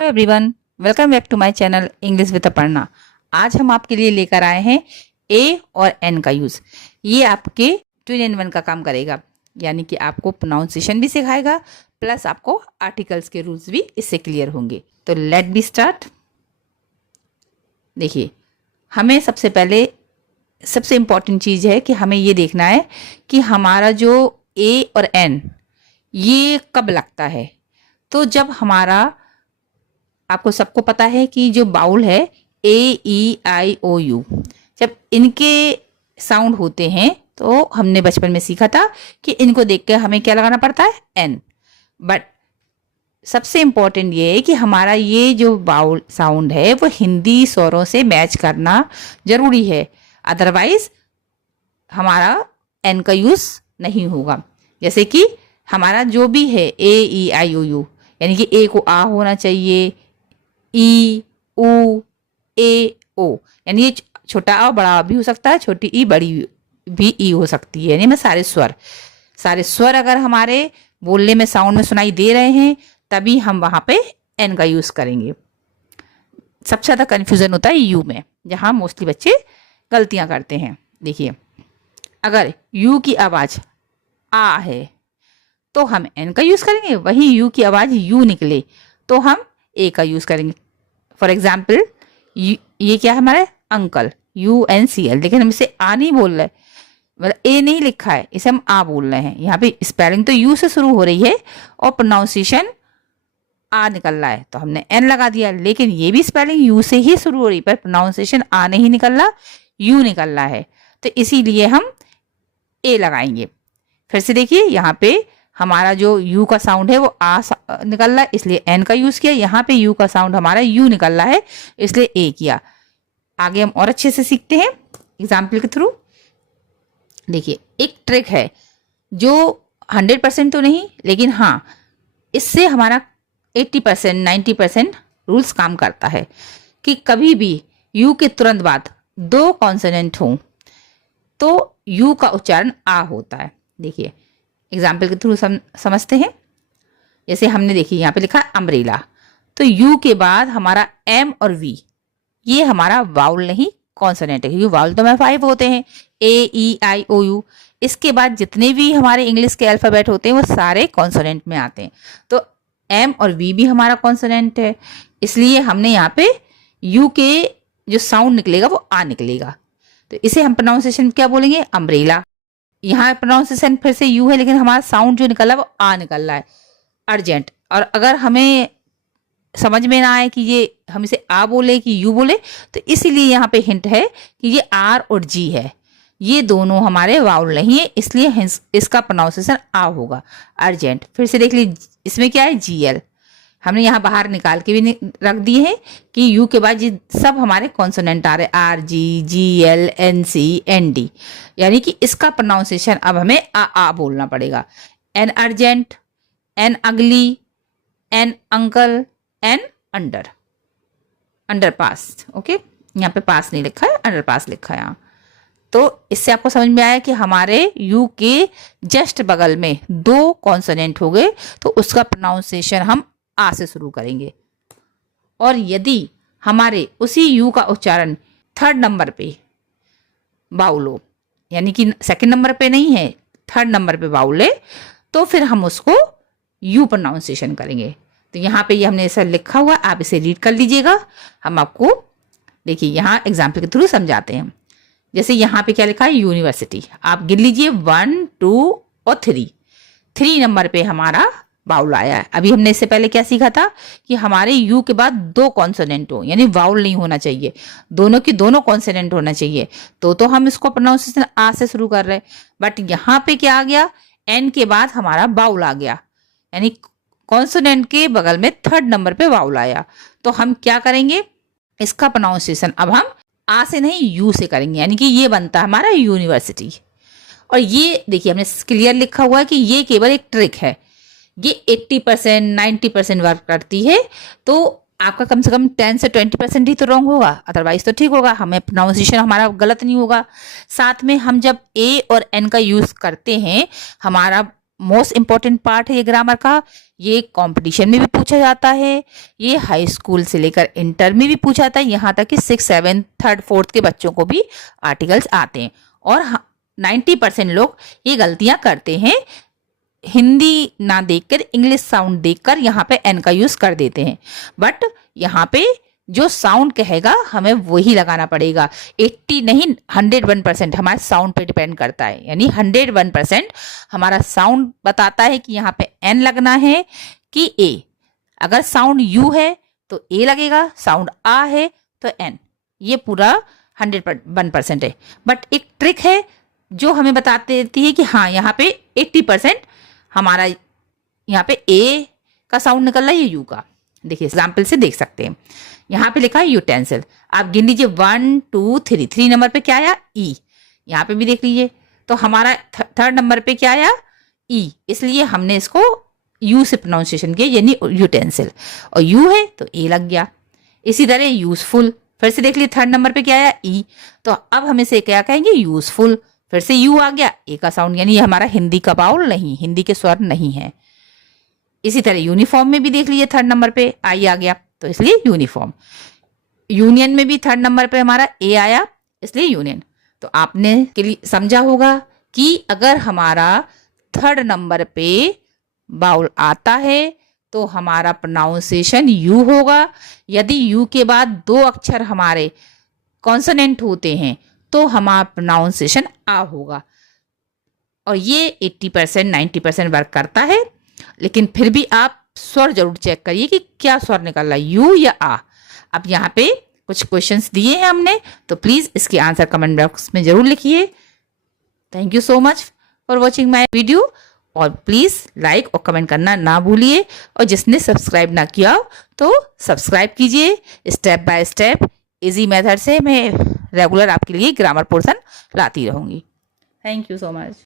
Hello everyone, welcome back to my channel English with Aparna. आज हम आपके लिए लेकर आए हैं ए और एन का यूज़। ये आपके 2-in-1 का काम करेगा, यानी कि आपको प्रोनाउंसिएशन भी सिखाएगा, प्लस आपको आर्टिकल्स के रूल्स भी इससे क्लियर होंगे। तो लेट बी स्टार्ट। देखिए, हमें सबसे पहले सबसे इम्पॉर्टेंट चीज़ है कि हमें ये देखना है कि हमारा जो ए और एन ये कब लगता है। तो जब हमारा, आपको सबको पता है कि जो बाउल है AEIOU, जब इनके साउंड होते हैं तो हमने बचपन में सीखा था कि इनको देख के हमें क्या लगाना पड़ता है, एन। बट सबसे इम्पॉर्टेंट ये है कि हमारा ये जो बाउल साउंड है वो हिंदी स्वरों से मैच करना ज़रूरी है, अदरवाइज हमारा एन का यूज़ नहीं होगा। जैसे कि हमारा जो भी है AEIOU, यानी कि ए को आ होना चाहिए, ई ऊ ए ओ, यानी ये छोटा आ बड़ा भी हो सकता है, छोटी ई बड़ी भी ई हो सकती है। यानी मैं सारे स्वर अगर हमारे बोलने में साउंड में सुनाई दे रहे हैं तभी हम वहाँ पे एन का यूज़ करेंगे। सबसे ज़्यादा कन्फ्यूज़न होता है यू में, जहाँ मोस्टली बच्चे गलतियाँ करते हैं। देखिए, अगर यू की आवाज़ आ है तो हम एन का यूज़ करेंगे, वहीं यू की आवाज़ यू निकले तो हम ए का यूज़ करेंगे। फॉर एग्जाम्पल, ये क्या है हमारे अंकल, UNCL, लेकिन हम इसे आ नहीं बोल रहे, मतलब ए नहीं लिखा है, इसे हम आ बोल रहे हैं। यहाँ पे स्पेलिंग तो यू से शुरू हो रही है और प्रोनाउंसिएशन आ निकल रहा है, तो हमने एन लगा दिया। लेकिन ये भी स्पेलिंग यू से ही शुरू हो रही है, पर प्रोनाउंसिएशन आ नहीं निकल रहा, यू निकल रहा है, तो इसीलिए हम ए लगाएंगे। फिर से देखिए, यहाँ पे हमारा जो यू का साउंड है वो आ निकल रहा है, इसलिए एन का यूज़ किया। यहाँ पे यू का साउंड हमारा यू निकल रहा है, इसलिए ए किया। आगे हम और अच्छे से सीखते हैं एग्जाम्पल के थ्रू। देखिए, एक ट्रिक है जो 100% तो नहीं, लेकिन हाँ, इससे हमारा 80% 90% रूल्स काम करता है कि कभी भी यू के तुरंत बाद 2 कॉन्सोनेंट हों तो यू का उच्चारण आ होता है। देखिए, एग्जाम्पल के थ्रू समझते हैं। जैसे हमने देखिए यहाँ पे लिखा है अम्ब्रेला, तो यू के बाद हमारा एम और वी, ये हमारा वाउल नहीं कॉन्सोनेंट है, क्योंकि वाउल तो हमारे 5 होते हैं, AEIOU। इसके बाद जितने भी हमारे इंग्लिश के अल्फ़ाबेट होते हैं वो सारे कॉन्सोनेंट में आते हैं, तो एम और वी भी हमारा कॉन्सोनेंट है, इसलिए हमने यहाँ पे यू के जो साउंड निकलेगा वो आ निकलेगा, तो इसे हम प्रोनाउंसिएशन क्या बोलेंगे, अम्ब्रेला। यहाँ प्रोनाउंसिएशन फिर से यू है, लेकिन हमारा साउंड जो निकल रहा है वो आ निकल रहा है, अर्जेंट। और अगर हमें समझ में ना आए कि ये हम इसे आ बोले कि यू बोले, तो इसीलिए यहाँ पे हिंट है कि ये आर और जी है, ये दोनों हमारे वाउल नहीं है, इसलिए इसका प्रोनाउंसिएशन आ होगा, अर्जेंट। फिर से देख लीजिए, इसमें क्या है, GL, हमने यहाँ बाहर निकाल के भी रख दिए हैं कि यू के बाद ये सब हमारे कॉन्सोनेंट आ रहे, RG GL NC ND, यानी कि इसका प्रोनाउंसिएशन अब हमें आ बोलना पड़ेगा। An urgent, an ugly, an uncle, an under, under pass. Okay, यहाँ पे पास नहीं लिखा है, अंडर पास लिखा है यहाँ। तो इससे आपको समझ में आया कि हमारे यू के जस्ट बगल में 2 कॉन्सोनेंट हो गए, तो उसका प्रोनाउंसिएशन हम आ से शुरू करेंगे। और यदि हमारे उसी यू का उच्चारण 3rd नंबर पे बाउल हो, यानी कि 2nd नंबर पे नहीं है, 3rd नंबर पे बाउल है, तो फिर हम उसको यू प्रोनाउंसिएशन करेंगे। तो यहाँ पे ये हमने ऐसा लिखा हुआ, आप इसे रीड कर लीजिएगा। हम आपको देखिए यहाँ एग्जाम्पल के थ्रू समझाते हैं। जैसे यहाँ पे क्या लिखा है, यूनिवर्सिटी, आप गिन लीजिए 1 2 और 3 नंबर पे हमारा बाउल आया है। अभी हमने इससे पहले क्या सीखा था कि हमारे यू के बाद 2 कॉन्सोनेंट हो, यानी वाउल नहीं होना चाहिए, दोनों की दोनों कॉन्सोनेंट होना चाहिए, तो हम इसको प्रोनाउंसिएशन आ से शुरू कर रहे हैं। बट यहाँ पे क्या आ गया, एन के बाद हमारा बाउल आ गया, यानी कॉन्सोनेंट के बगल में 3rd नंबर पे वाउल आया, तो हम क्या करेंगे, इसका प्रोनाउंसिएशन अब हम आ से नहीं यू से करेंगे, यानी कि ये बनता है हमारा यूनिवर्सिटी। और ये देखिए, हमने क्लियर लिखा हुआ है कि ये केवल एक ट्रिक है, ये 80% 90% वर्क करती है, तो आपका कम से कम 10 से 20% ही तो रॉन्ग होगा, अदरवाइज तो ठीक होगा, हमें प्रोनाउंसिएशन हमारा गलत नहीं होगा। साथ में हम जब ए और एन का यूज़ करते हैं, हमारा मोस्ट इंपॉर्टेंट पार्ट है ये ग्रामर का ये कंपटीशन में भी पूछा जाता है, ये हाई स्कूल से लेकर इंटर में भी पूछा जाता है, यहाँ तक कि 6, 7, 3, 4 के बच्चों को भी आर्टिकल्स आते हैं। और 90% लोग ये गलतियां करते हैं, हिंदी ना देखकर इंग्लिश साउंड देखकर यहाँ पे एन का यूज कर देते हैं। बट यहाँ पे जो साउंड कहेगा हमें वही लगाना पड़ेगा। 80 नहीं 101% हमारे साउंड पे डिपेंड करता है, यानी 101% हमारा साउंड बताता है कि यहाँ पे एन लगना है कि ए। अगर साउंड यू है तो ए लगेगा, साउंड आ है तो एन। ये पूरा 101% है। बट एक ट्रिक है जो हमें बताती देती है कि हाँ यहाँ पे 80% हमारा यहाँ पे ए का साउंड निकल रहा है या यू का। देखिए एग्जाम्पल से देख सकते हैं, यहाँ पे लिखा है यूटेंसिल। आप गिन लीजिए 1, 2, 3, 3 नंबर पे क्या आया ई। यहाँ पे भी देख लीजिए तो हमारा 3rd नंबर पे क्या आया ई, इसलिए हमने इसको यू से प्रोनाउंसिएशन किया, यानी यूटेंसिल। और यू है तो ए लग गया। इसी तरह यूजफुल, फिर से देख लीजिए 3rd नंबर पे क्या आया ई, तो अब हम इसे क्या कहेंगे यूजफुल। फिर से यू आ गया, ए का साउंड, यानी ये हमारा हिंदी का बाउल नहीं, हिंदी के स्वर नहीं है। इसी तरह यूनिफॉर्म में भी देख लीजिए 3rd नंबर पे आई आ गया, तो इसलिए यूनिफॉर्म। यूनियन में भी 3rd नंबर पे हमारा ए आया, इसलिए यूनियन। तो आपने के लिए समझा होगा कि अगर हमारा 3rd नंबर पे बाउल आता है तो हमारा प्रोनाउंसिएशन यू होगा। यदि यू के बाद 2 अक्षर हमारे कॉन्सोनेंट होते हैं तो हमारा प्रोनाउंसिएशन आ होगा। और ये 80% 90% वर्क करता है, लेकिन फिर भी आप स्वर जरूर चेक करिए कि क्या स्वर निकल रहा है, यू या आ। अब यहाँ पे कुछ क्वेश्चंस दिए हैं हमने, तो प्लीज इसके आंसर कमेंट बॉक्स में जरूर लिखिए। Thank you so much for watching my video. और प्लीज लाइक और कमेंट करना ना भूलिए, और जिसने सब्सक्राइब ना किया हो तो सब्सक्राइब कीजिए। Step by step easy method से मैं रेगुलर आपके लिए ग्रामर पोर्शन लाती रहूंगी। Thank you so much.